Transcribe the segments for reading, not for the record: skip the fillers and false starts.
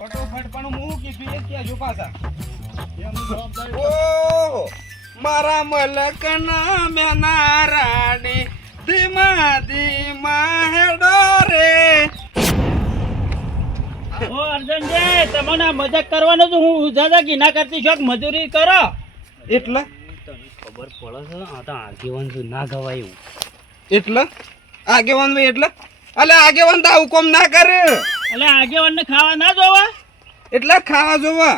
ફટોફટ પણ હું કીધું એ ત્યાં જો પાછા ઓ મારા મલકના મેના રાણી ધીમા ધીમા હેડો રે. ઓ અર્જનજી, તમને મજાક કરવાનો તો હું ઉજાદા ગીના કરતી શોખ મજૂરી કરો એટલે તને ખબર પડે છે આ તો આગેવાન છું ના ગવાયું એટલે આગેવાન ભાઈ એટલે અલે આગેવાન તો આવું કોમ ના કરે એટલે આગેવાનને ખાવા ના જોવા એટલે ખાવા જોવા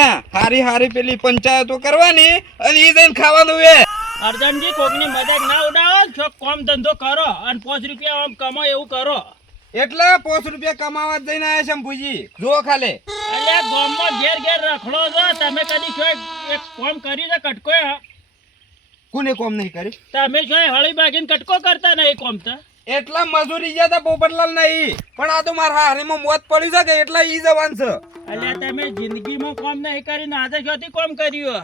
એ હારી હારી પેલી પંચાયતો કરવાની અને ઈ જઈને ખાવાનું એ. અર્જનજી, કોકની મજાક ના ઉડાવો, શોખ કોમ ધંધો કરો અને 5 રૂપિયા આમ કમો એવું કરો. એટલે 5 રૂપિયા કમાવા જ જઈને આયા શંભુજી જો ખાલે. એટલે ગામમાં ઘેર ઘેર રખડો છો તમે, કદી છો એક કોમ કરી છે કટકો કોને કોમ નહીં કર્યું તમે છો હળી બાગીને કટકો કરતા નહીં કોમ તો એટલા મજૂરી ગયા તા પોપટલાલ નહીં પણ આ તો મારા હારીમાં મોત પડ્યું છે કે એટલે ઈ જવાન છે. એટલે તમે જિંદગીમાં કોમ નહીં કરીને આજે શોથી કોમ કર્યું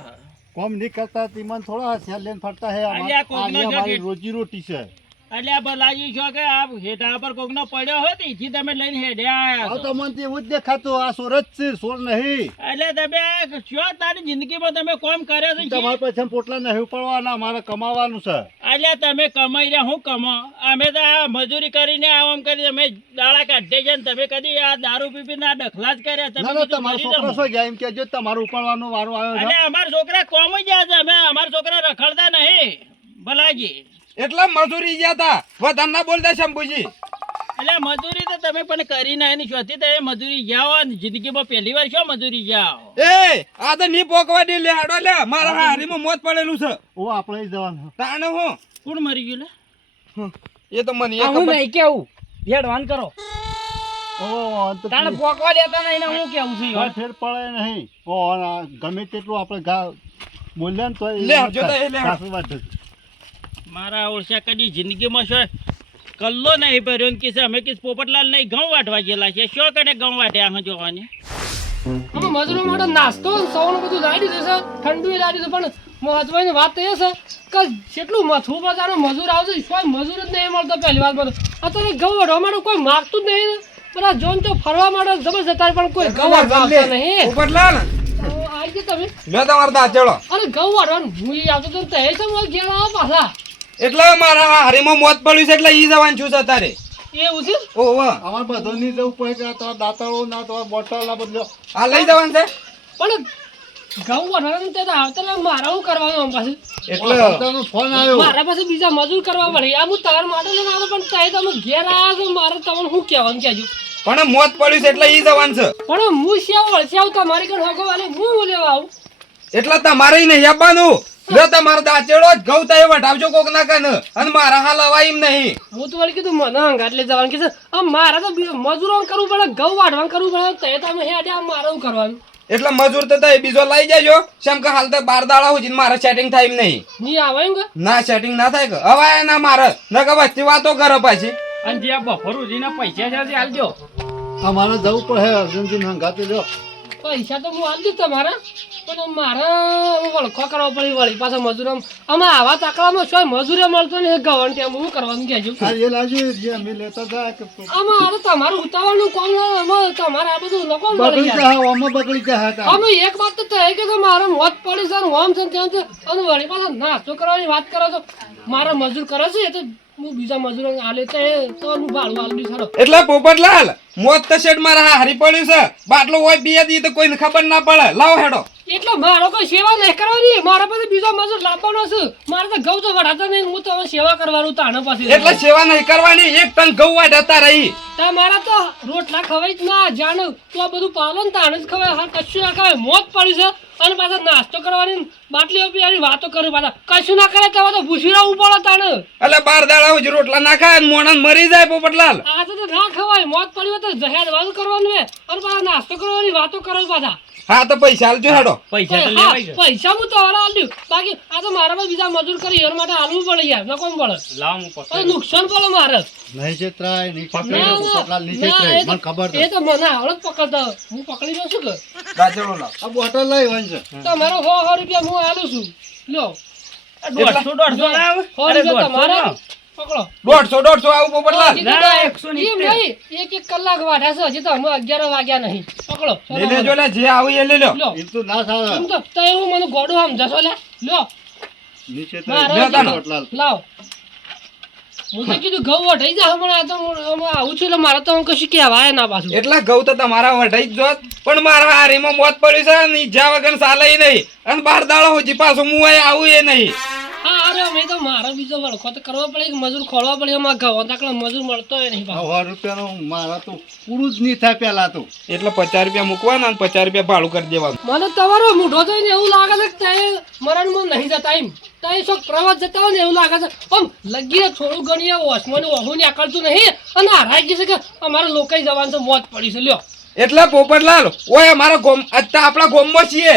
કોમ નહીં કરતા તીમન થોડા હથિયાર લઈને ફરતા હે અલ્યા કોકનો અમારી જો રોજી રોટી છે. એટલે આ બલાજી છો કે આ હેઠા પર કોકનો પડ્યો હોય ત્યાંથી તમે લઈને હેડ્યા આ છો. તો મને એવું જ દેખાતું આ સોર જ છે, સોર નહીં. એટલે તમે શું તારી જિંદગીમાં તમે કોમ કર્યો છે તમારા પૈસા પોટલા નહીં ઉપાડવાના, મારે કમાવાનું છે. એટલે તમે કમાઈ રહ્યા હું કમો અમે તો આ મજૂરી કરીને આમ કરી અમે દાડા કાઢે છે ને તમે કદી આ દારૂ પીપીને આ ડખલા જ કર્યા તમે ના ના, બીજું તમારો કરી છોકરો દો. શું ગયા એમ કેજો, તમારું ઉપાડવાનો વારો આવ્યો એટલે છે. અમારા છોકરા કોમ જ જાય છે, અમે અમારા છોકરા રખડતા નહીં ભલાજી. એટલે મજૂરી ગયા તા વધારે ના બોલતા શંભુજી. એટલે મજૂરી તો તમે પણ કરી નહીં ને શોથી તમે મજૂરી જાઓ ને જિંદગીમાં પહેલી વાર શું મજૂરી જાઓ. એ આ તો ની પોકવા દે લે હાડો લે મારા હારીમાં મોત પડેલું છે ઓ આપણે ય જવાનું. તાણે હું કોણ મરી ગયું લે? એ તો મને હું નહીં કેવું ભેડવાન કરો ઓ અંત તાણે પોકવા દેતા નહીં ને હું કેવું છું કોઈ ફેર પડે નહીં. ઓ આ ગમે તેટલું આપણે બોલ્યા ને તો લે, જોતા એ લે. સાસુ વાત છે. મારા ઓળશા કદી જિંદગીમાં શું કલ્લો નહીં ભર્યો ને કે અમે કિસ પોપટલાલ નહીં ઘઉં વાટવા ગયેલા છે શું કને ઘઉં વાટ્યા હા જોવાની અમે મજૂરો માટે નાસ્તો ને સૌનું બધું લાવી દીધું છે, ઠંડુ એ લાવી દીધું, પણ મહત્વની વાત તો એ છે કે જેટલું મથું બજારનો મજૂર આવશે કોઈ મજૂર જ નહીં મળતો પહેલી વાત બધું. અત્યારે ઘઉં વાળવા માટે કોઈ માગતું જ નહીં. પેલા જોન તો ફરવા માટે જબરજસ્ત હતા પણ કોઈ ઘઉં વાળવા નહીં. પોપટલાલ આવી ગયો તમે લે તમારા દા ચડો. અરે ઘઉં વાળવાનું ભૂલી આવતો તો તે છે મારે ઘેર આવો પાછા. એટલે મારા હારીમાં મોત પડ્યું છે એટલે ઈ જવાન છું તારે. એવું છે ઓહો અમારે બધો નહીં જવું પડે કે તમારા દાંતળો ના તમારા બોટલ ના બદલો. આ લઈ જવાનું છે પણ ઘઉં વાળવાનું તે તો આવતા મારા શું કરવાનું આમ પાછું એટલે દાંતળનો ફોન આવ્યો. મારા પાસે બીજા મજૂર કરવા પડે. આ હું તાર માટે લઈને આવ્યો પણ તે તમે ઘેર આવ્યા છો મારે તમને શું કહેવાનું કહેજો. પણ મોત પડ્યું છે એટલે ઈ જવાન છે પણ હું શ્યાવ વળશ્યાવ તમારી કણ હોગો વાલે હું લેવા આવું. એટલે તમારે ઈ નહીં આપવાનું. લે તમારો દાચેડો જ ઘઉં તાય વટાવજો કોક ના કન અને મારા હાલ અવાય એમ નહીં. હું તો વળી કીધું મને હંગાટ લઈ જવાનું કે છે મારે તો મજૂરો કરવું પડે, ઘઉં વાઢવાનું કરવું પડે, તે તમે હેડ્યા મારે શું કરવાનું. એટલે મજૂર તો થાય બીજો લઈ જાજો કેમ કે હાલ તો 12 દાડા સુધી મારે સેટિંગ થાય એમ નહીં. ની આવે એમ કે ના સેટિંગ ના થાય કે અવાય ના મારે ન કે વસ્તી વાતો કરે પાછી. અને જે આ બપોરુજીના પૈસા છે તે આલજો. અમારે જવું પડે અર્જુનજી હંગાતે લ્યો. પૈસા તો હું આપી દઉં તમારા, પણ મારે વળખો કરવો પડે વળી પાછા મજૂરો. અમે આવા તાકડામાં શું મજૂરે મળતો ને ગવણ ત્યાં હું કરવાનું કહેજો. આ એ લાગ્યું જે અમે લેતા હતા કે આમાં તમારું ઉતાવળનું કામ અમે તમારે આ બધું લોકો બગડી મળી જાય. જાય, આમાં બગડી જાય હતા. અમે એક વાત તો કહે કે મારે મોત પડી છે ને ઓમ છે ને ત્યાં છે અને વળી પાછા નાસ્તો કરવાની વાત કરો છો. મારા મજૂર કરે છે એ તો હું બીજા મજૂરો આલે તો હું ભાડું આલી સારો. એટલે પોપટલાલ મોત તો શેઠ મારા હારી પડ્યું છે બાટલો હોય પીએ દી તો કોઈને ખબર ના પડે. લાવો હેડો. એટલે મારો કોઈ સેવા નહીં કરવાની, મારા પાસે બીજો મજૂર લાવવાનો છે. મારે તો ઘઉં તો વઢાતા નહીં, હું તો હવે સેવા કરવાનું તાણે પાસે. એટલે સેવા નહીં કરવાની. 1 ટન ઘઉં વાઢતા રહી. મારા તો રોટલા ખવાય જ ના જાણ તો આ બધું પાલન તાણે જ ખવાય. હા કશું ના ખવાય, મોત પડી છે અને પાછા નાસ્તો કરવાની બાટલીઓ પીવાની વાતો કરું પાછા કશું ના કરે તો ભૂસી રહેવું પડે તાણે. એટલે 12 દાડા સુધી રોટલા ના ખાય ને મોણસ મરી જાય પોપટલાલ. આ તો ના ખવાય, મોત પડી હોય તો જહેર વાતું કરવાનું હે અને પાછા નાસ્તો કરવાની વાતો કરો પાછા. હા તો પૈસા આલજો હેડો. પૈસા તો હા, લેવાય છે. પૈસા હું તો હવે આલ્યું. બાકી આ તો મારા પાસે બીજા મજૂર કરી એના માટે આલવું પડે યાર, ન કોમ પડે. લાવ હું પણ પકડી નુકસાન પડે મારે. નહીં છેતરાય, નહીં ના, છેતરાય, ના, પોપટલાલ નહીં ના, છેતરાય, એ તો- મને ખબર છે. એ તો મને આવડે જ પકડતા. હું પકડી લઉં છું કે દાચેડો લાવ. આ બોટલ લઈ વંશ. તમારો 100 રૂપિયા હું આલું છું. લ્યો 150 લાવ. 100 અરે રૂપિયા 150 તમારા લાવ. પકડો. 150 આવું પોપટલાલ. ના, 170. એમ નહીં, એક કલાક વાઢ્યા છે હજી તો અમે 11 વાગ્યા નહીં. પકડો લઈ લેજો લે, જે આવું એ લઈ લો. લ્યો એમ તો ના થાય એમ તો તય એવું મને ગોડું સમજશો લે લ્યો નીચે તો મારો લ્યો તાનો. વટલાલ. લાવ હું તો કીધું ઘઉં વઢાઈ જાય પણ આ તો હું આવું છું એટલે મારે તો હું કશું કહેવાય ના પાછું એટલા ઘઉં તો તમારા વઢાઈ જ જોત, પણ મારા હારીમાં મોત પડ્યું છે ને ઈજા વગર ચાલે ય નહીં. અને 12 દાડા હોજી પાછું હું અહીં આવું એ નહીં. હા અરે અમે તો મારો બીજો વળખો તો કરવો પડે કે મજૂર ખોળવા પડે એમાં ઘઉં તાકડા મજૂર મળતો હોય નહીં પાછો. 100 રૂપિયાનું મારા તો પૂરું જ નહીં થાય પેલા તો. એટલે 50 રૂપિયા મૂકવાના અને 50 રૂપિયા ભાડું કરી દેવાનું. મને તમારો મૂઢો જોઈને એવું લાગે છે કે ત્યાં મરણમાં નહીં જતા એમ ત્યાં શોખ પ્રવાસ જતા હોય ને એવું લાગે છે આમ લગીને થોડું ઘણી ઓસમાં ઓહું નીકળતું નહીં અને હારાઈ ગયું છે કે અમારા લોકોય જવાનું છે મોત પડી છે લ્યો એટલે પોપટલાલ ઓય અમારા ગોમ અત્યારે આપણા ગોમમાં છીએ,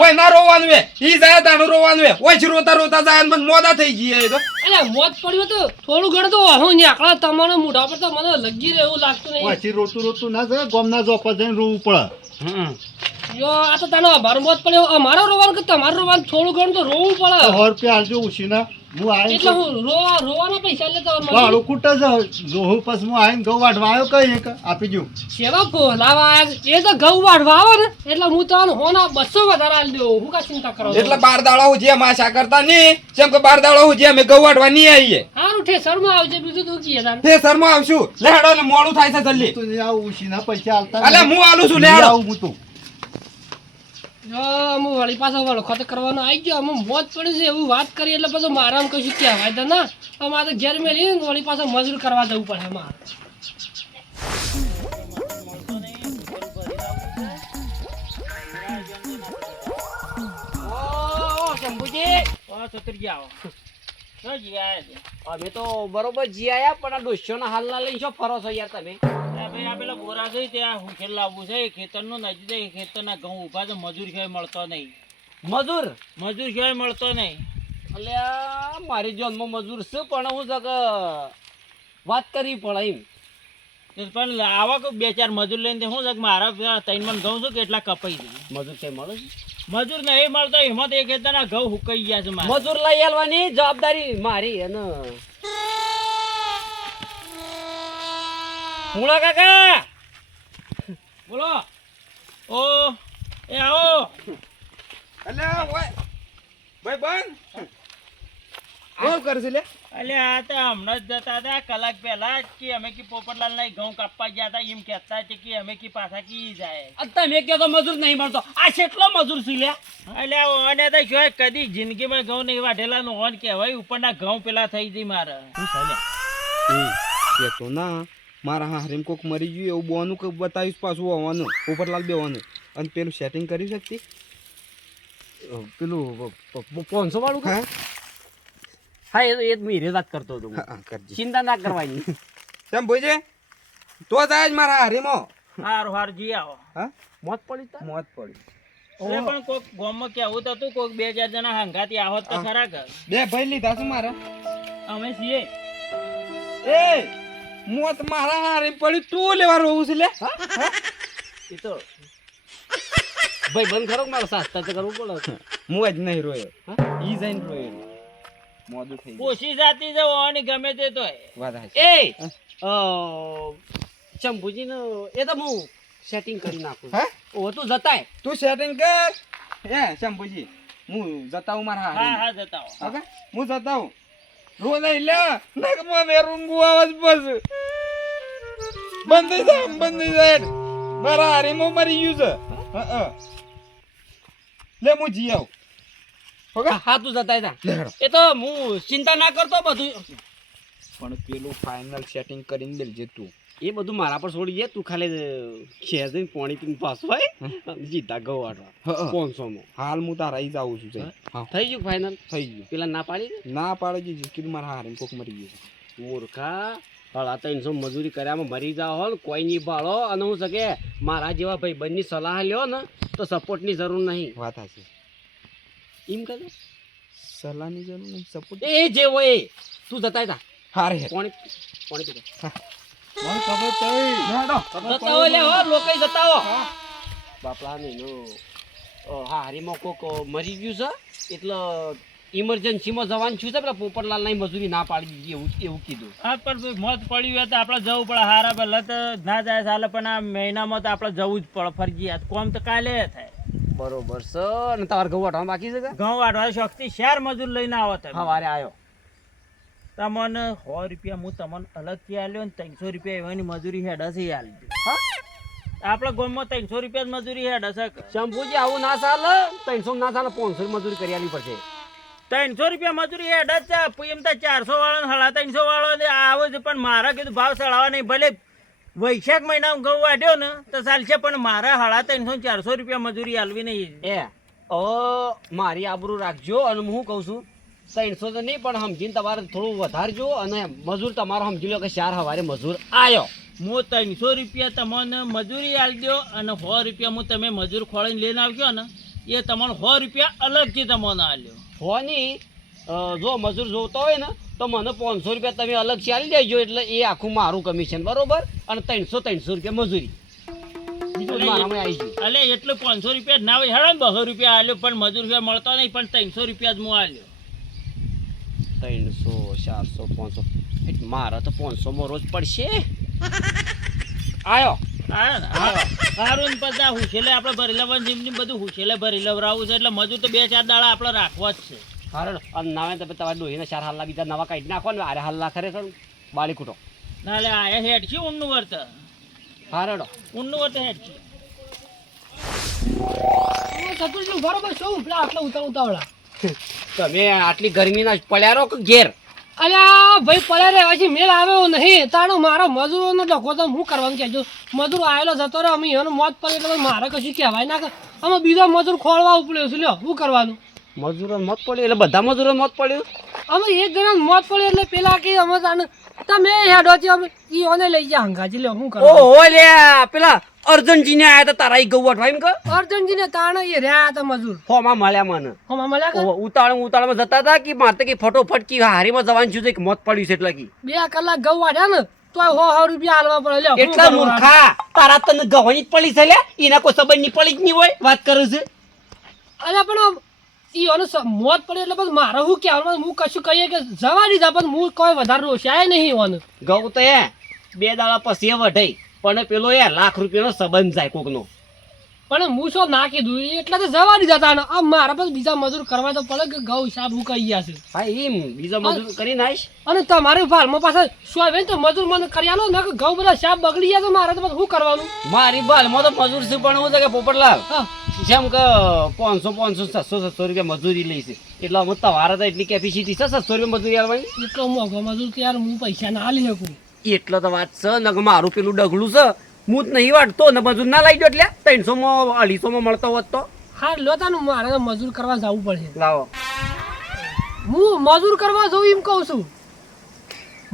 ઓય ના રોવાનું હે, ઈ જાય તાનું રોવાનું હે, ઓય રોતા રોતા જાય ને મોડા થઈ જઈએ એ તો. એટલે મોત પડ્યું તો થોડું ઘણું તો ઓહું નીકળે તમારા મૂઢા પર તો મને લગી રહે એવું લાગતું નહીં. પછી રોતું ના જાય ગોમના જોપા જઈને રોવું પડે. જો આ તો તાનો અમારો મોત પડ્યો અમારો રોવાનું કે તમારું રોવાનું થોડું ઘણું તો રોવું પડે 100 રૂપિયા આલજો ઉછીના. હું આવીને એટલે હું રોવાના પૈસા લેતા હોય ભાડું કૂટે છે. જોહું પછી હું આવીને ઘઉં વાઢવા આવ્યો કઈ એક આપી દઉં. સેવા ફોલાવા આયા એ તો ઘઉં વાઢવા આવે ને એટલે હું તો હોના 200 વધારે આલી દઉં હું કા ચિંતા કરો એટલે 12 દાડા હુજી અમે આશા કરતા નહીં, જેમ કે 12 દાડા હુજી અમે ઘઉં વાટવા નહીં આવીએ. હારું ઠેસરમાં આવજે બીજું તું કીએ તાન તે શર્મા આવશું, લે હેડો ને મોડું થાય છે જલ્દી. તો નહીં આવું ઉછીના પૈસા આલતા અલે હું આલું છું, લે હેડો. આવું હું તો. જો હું વળી પાછો વળખો તો કરવાનો આવી ગયો અમે મોત પડી છે એવું વાત કરી એટલે પછી મારામ કશું કહેવાય તો ના અમારે તો ઘેર મેલી વળી પાછો મજૂર કરવા જવું પડે અમારે અમે તો બરોબર જી આયા પણ આ ડોસ્યોના હાલના લઈને શું ફરો છો યાર તમે? ભાઈ આ પેલા બોરા છે ત્યાં હું ખેલ લાવવું છે ખેતરનું નજીક છે, ખેતરના ઘઉં ઉભા છે, મજૂર સિવાય મળતો નહીં, મજૂર મજૂર સિવાય મળતો નહીં. અલ્યા મારી જોનમાં મજૂર છે પણ હું છે કે વાત કરવી પડે એમ. તો પણ આવા કોઈ 2-4 મજૂર લઈને શું છે કે મારા 3 મણ ઘઉં છું કેટલા કપાઈ જાય. મજૂર કઈ મળે છે? મજૂર નહીં મળતો એમાં તો એ ખેતરના ઘઉં હુકાઈ ગયા છે મારા. મજૂર લઈ આવવાની જવાબદારી મારી. અને હુળા કાકા બોલો. ઓ એ આવો. અલે ઓય ભાઈ બંધ શું કરશે લે? અલે આ તો હમણાં જ જતા હતા કલાક પહેલા જ કે અમે કી પોપટલાલ ના ઘઉં કાપવા ગયા હતા એમ કહેતા છે કે અમે કી પાછા કી જાય. તમે કહો તો મજૂર નહીં મળતો. આ કેટલો મજૂર છે લ્યા? એટલે ઓને તો જોય કદી જિંદગીમાં ઘઉં નહીં વાઢેલા નું ઓન કહેવાય ઉપરના ઘઉં પેલા થઈ જઈ મારે. એ તો ના મારા હારીમ કોક મરી ગયું એવું બોનું કે બતાવીશ પાછું આવવાનું પોપટલાલ બેવાનું અને પેલું સેટિંગ કરી શકતી પેલું 500 વાળું હા હા એ જ મેં વાત કરતો હતો. હા કરજી. ચિંતા ના કરવાની. કેમ બોજે તો જાય જ મારા હારીમાં હારું હારું જી આવો. હા મોત પડી તા? મોત પડી. એટલે પણ કોક ગામમાં કેવું તો હતું કોક 2-4 જણા હંગાતી આવત તો ખરા ઘર. બે ભાઈ લીધા છે મારા. અમે છીએ એ મોત મારા હારી પડી તું લેવા રહું છે લે. એ તો ભાઈ બંધ કરો મારો સાસ્તા તો કરવું પડે. હું જ નહીં રોયો ઈ જઈને રોયો મોડું થઈ ગયું. પોસી જાતી છે ઓની ગમે તે તોય. વાત હાચી. એ ચંપુજી નો એ તો હું સેટિંગ કરી નાખું. હા ઓ તું જતાય તું સેટિંગ કર હે શંભુજી હું જતાવું મારા હા હારી. હા જતા આવો. ઓકે હું જતાવું રો નહીં લે નક મને રૂંગુ આવાજ બસ બંધ થઈ જાય બંધ થઈ જાય મારા હારીમાં મરી ગયું છે. હા લે હું જી આવું. ઓકે હા તું જતાય તા. લે હેડો. એ તો હું ચિંતા ના કરતો બધું. પણ પેલું ફાઇનલ સેટિંગ કરીને દેજે તું. એ બધું મારા પર છોડી દે. તું ખાલી ખેર જઈને પાણી પીને પાછો હોય જીતા ગૌ વાટવા હા. 500 માં હાલ હું તારા ઈ જ આવું છું જઈ. હા થઈ ગયું ફાઇનલ. થઈ ગયું. પેલા ના પાડી દે. ના પાડે જી કીધું મારા હારીમાં કોક મરી ગયું છે. મૂર્ખા હળા 300 મજૂરી કર્યામાં મરી જાવ હો કોઈ નહીં ભાળો. અને હું શકે મારા જેવા ભાઈ બંની સલાહ લ્યો ને તો સપોર્ટની જરૂર નહીં. વાત હાચી. એમ કહે સલાહની જરૂર નહીં સપોર્ટ એ જે હોય એ તું જતાય તા. હારે હે પાણી પાણી પીધો મને ખબર પડી. જતા હોય લે હો લોકો જતા હો બાપલા ને હા હારીમાં કોક મરી ગયું છે એટલે ઇમરજન્સીમાં જવાનું છું છે પેલા પોપટલાલ ની મજૂરી ના પાડી દીધી એવું કીધું. હા પણ ભાઈ મોત પડ્યું હોય તો આપણે જવું પડે. હારા પહેલા તો ના જાય ચાલે પણ આ મહિનામાં તો આપણે જવું જ પડે ફરજિયાત. કોમ તો કાલે થાય. બરોબર છે. અને તમારે ઘઉં વાટવાનું બાકી છે કે? ઘઉં વાટવા શક્તિ શહેર મજૂર લઈને આવો તમે. સવારે આવ્યો. તમને 100 રૂપિયા હું તમને અલગથી આલ્યો ને 300 રૂપિયા એવાની મજૂરી હેડ હશે આલી દે. આપણા ગામમાં 300 રૂપિયા જ મજૂરી હેડ હશે. શંભુજી આવું ના ચાલે. 300 ના ચાલે, 500 મજૂરી કરી આલવી પડશે. 300 રૂપિયા મજૂરી હેડ જ છે. એમ તો 400 વાળો 350 વાળો આવે છે પણ મારા કીધું ભાવ ચડાવવા નહીં. ભલે વૈશાખ મહિનામાં ઘઉં વાઢ્યો ને તો ચાલશે પણ મારા 350 400 રૂપિયા મજૂરી આલવી નહીં. મારી આબરૂ રાખજો. અને હું કહું છું 300 તો નહીં પણ સમજીને તમારે થોડું વધારજો. અને મજૂર તમારો સમજી લો કે 4 સવારે મજૂર આવ્યો. હું 300 રૂપિયા તમને મજૂરી આલી દો અને 100 રૂપિયા હું તમે મજૂર ખોળીને લઈને આવજો ને એ તમને 100 રૂપિયા અલગથી તમને આલ્યો. હોની જો મજૂર જોતો હોય ને તો મને 500 રૂપિયા તમે અલગથી આલી દેજો. એટલે એ આખું મારું કમિશન બરોબર. અને 300 રૂપિયા મજૂરી બીજું મારામાં આવી ગયું. એટલે એટલું 500 રૂપિયા જ ના હોય. હેડો 200 રૂપિયા આલ્યો પણ મજૂર રૂપિયા મળતો નહીં પણ 300 રૂપિયા જ હું આલ્યો. 300 400 500 મારા તો 500 માં રોજ પડશે. આયો સારું પછી હુશેલે આપણે ભરી લેવાનું જેમ બધું હુશેલે ભરી લેવરાવું છે એટલે મજૂર તો 2-4 દાડા આપણે રાખવા જ છે. હારો અને નાવે તો તમારે ડોહીને 4 હાલ બીજા નવા કાઢી નાખો ને. આરે હાલ ના ખરેખર બાળી કૂટો. ના એટલે આયા હેડ છે ઊંડનું વર્ત. હારડો ઊંડનું વર્ત હેડ છે. સતુરજી બરોબર શું પેલા આટલા ઉતાવળા તમે આટલી ગરમીના પડ્યા રહો કે ઘેર? અલ્યા ભાઈ પડ્યા રે પછી મેલ આવ્યો નહીં તાણો મારા મજૂરોનો ડખો તો હું કરવાનું કહેજો. મજૂર આવેલો જતો રહે અમે એનો મોત પડે એટલે મારે કશું કહેવાય ના કે અમે બીજો મજૂર ખોળવા ઉપડ્યો છે. લ્યો શું કરવાનું? મજૂરો મોત પડ્યું એટલે બધા મજૂરો મોત પડ્યું. અમે એક જણા મોત પડ્યો એટલે પેલા કે અમે તાને તમે હેડોથી અમે ઈઓને લઈ જા હંગાજી. લ્યો શું કરવાનું? ઓહો લે પેલા અર્જુનજીને આયા તો તારા ગૌ વટવા એમ કે? અર્જુનજીને તાણે એ રહ્યા હતા મજૂર. ફોમાં મળ્યા મને. હમણાં મળ્યા કે ઉતાળમાં જતા હતા કે મારતે કે ફટોફટ કી હારીમાં જવાનું છું કે મોત પડ્યું છે એટલે કી 2 કલાક ઘઉં વાઢ્યા ને તો 100 રૂપિયા આલવા પડે. લ્યો એટલા મૂર્ખા તારા તને ગવાની જ પડી છે લે. એના કોઈ સંબંધ ની પડી જ નહીં હોય. વાત કરું છે. અરે પણ ઈઓને મોત પડે એટલે પછી મારે શું કહેવાનું? હું કશું કહીએ કે જવા દીધા પણ હું કોઈ વધારે રોષાય નહીં ઈઓને. ઘઉં તો 2 દાડા પછી વઢાઈ પણ પેલો $1 લાખ રૂપિયાનો સંબંધ જાય કોકનો. પણ હું શું ના કીધું એટલે તો જવા દીધા તા. આ મારા પાસે બીજા મજૂર કરવા તો પડે કે ઘઉં હિસાબ હું કહી ગયા છે. હા એમ બીજા મજૂર કરીને આવીશ. અને તમારે ભાલમાં પાછા શું આવે તો મજૂર મને કરી આલો ને કે ઘઉં બધા શાપ બગડી ગયા તો મારે તો શું કરવાનું? મારી બાલમાં તો મજૂર છે પણ હું છે કે પોપટલાલ હા જેમ કે 500 700 રૂપિયા મજૂરી લઈશ એટલે હું તમારે તો એટલી કેપેસિટી છે 700 રૂપિયા મજૂરી આવવાની. એટલો મોંઘો મજૂર કે યાર હું પૈસા ના આલી શકું. એટલો તો વાત છે ને કે મારું પેલું ડગલું છે હું જ નહીં વાટતો ને મજૂર ના લઈ દો એટલે 300 માં 250 માં મળતો હોત તો. હા લો તાનું મારે તો મજૂર કરવા જવું પડશે. લાવો હું મજૂર કરવા જઉં એમ કહું છું.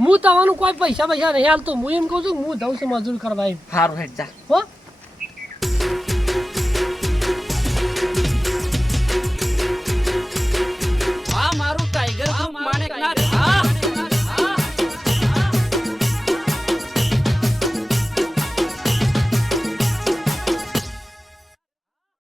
હું તમારું કોઈ પૈસા નહીં હાલતો. હું એમ કહું છું હું જાઉં છું મજૂર કરવા એમ. સારું હેડ જા. હો